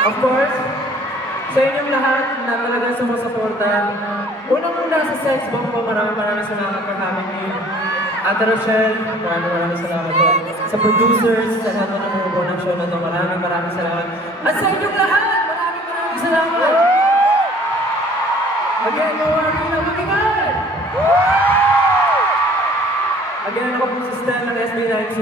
Of course, sa inyong lahat na talagang sumusuporta. Unang-una sa Sense Bomb po, maraming salamat for having me. Ate Rochelle, maraming salamat po. Sa producers, sa lahat na namubo ng show na ito, maraming salamat. At sa inyong lahat, maraming salamat. Again, mawarin na makikan! Again, ako po si Stan ng SB19.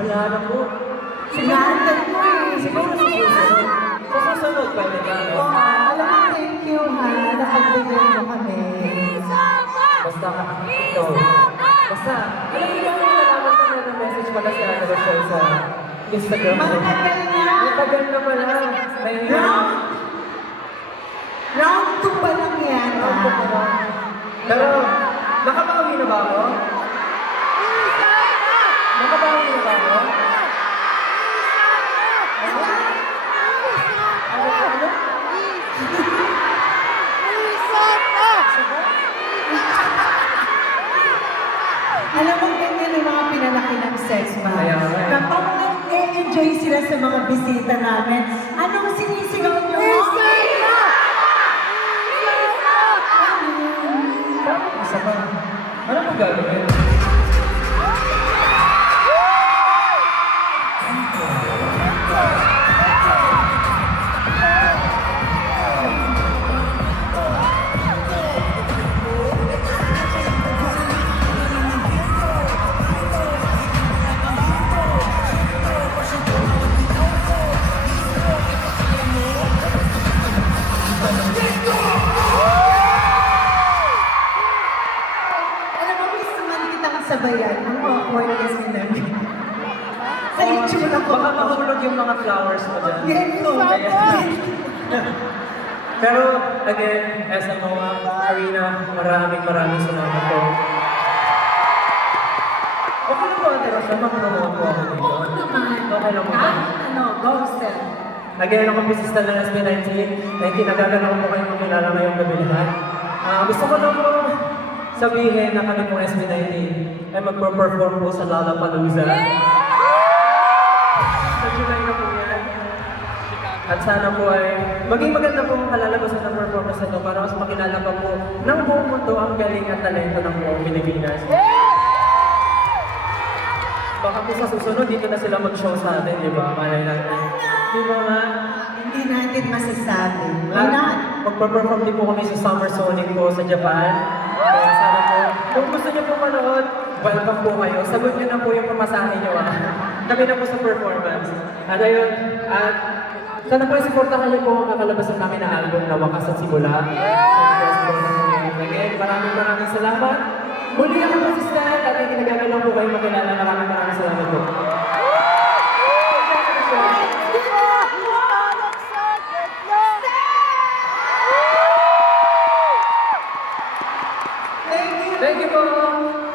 Wala na po. Sinatan mo eh. Siguro sa susunod. Sa susunod pa rin ba? Alam mo, thank you ha. Nakagbigay mo kami. Basta ka. Ito. Basta. Alam mo ba, nalaman ko na ng message pala si Ate Rochelle sa Instagram. Matagal na. Matagal na pala. Round 2 pa lang yan. Pero, nakabawi na ba ako? Nakabawi na ba ako? Alam mo, ganyan yung mga pinalaki ng sex ba? Kapag nag-enjoy sila sa mga bisita namin, anong sinisigaw nyo? Isa pa. Ano mo gagawin? yung mga flowers mo dyan. Yes, po. Pero, again, SMOA Arena, maraming salamat po. Okay lang po, Ate Rochelle, mag-promote po ako dito. Oo naman. Okay lang po. Kahit ano, go, Sir. Again, ako po si Stan ng SB19. 19, nagagana ko po kayo makilala ngayong gabi lahat. Gusto ko lang po sabihin na kami pong SB19 ay magpo-perform po sa Lollapalooza. Sa July na po yan. At sana po ay maging maganda po ang kalalabasan ng performance na ito para mas makilala pa po ng buong mundo ang galing at talento ng buong Pilipinas. Baka po sa susunod, dito na sila mag-show sa atin, di ba? Malay natin. Di ba nga? Hindi natin masasabi. Wala. Magpa-perform din po kami sa Summer Sonic po sa Japan. Kaya sana po, kung gusto niyo po manood, welcome po kayo. Sagot niyo na po yung pamasahe niyo. Kami na po sa performance. At ayun, at sana po supportahan niyo po ang kakalabasan namin na album na Wakas at Simula. Again, maraming salamat. Muli ako po si Stan at ginagalang po kayo makilala. Maraming salamat po. Thank you. Thank you po!